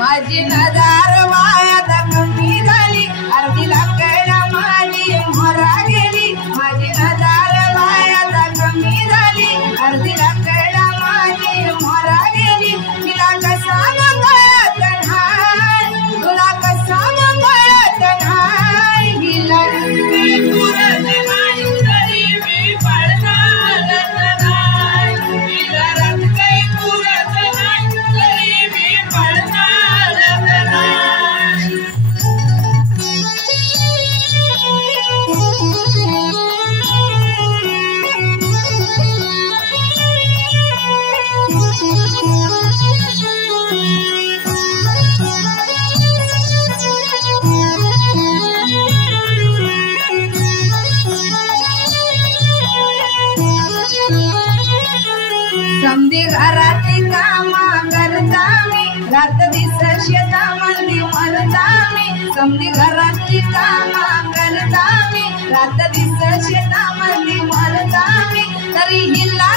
माझी नजर वायात कमी झाली अर्धीला कळला माझी मोरा गेली माझी नजर वायात कमी झाली अर्धीला कळला माझी मोरा गेली तिला कसा मंगळत नाही तुला कसा मंगळत नाही हिला पुरत नाही तरी मी पडणार नाही हिला रात काही पुरत नाही तरी मी पडणार समधी घरातली कामा करता मी रात दिस शेतामध्ये मरता मी समधी घरातली कामा करता मी रात दिस शेतामध्ये मरता मी तरी हिला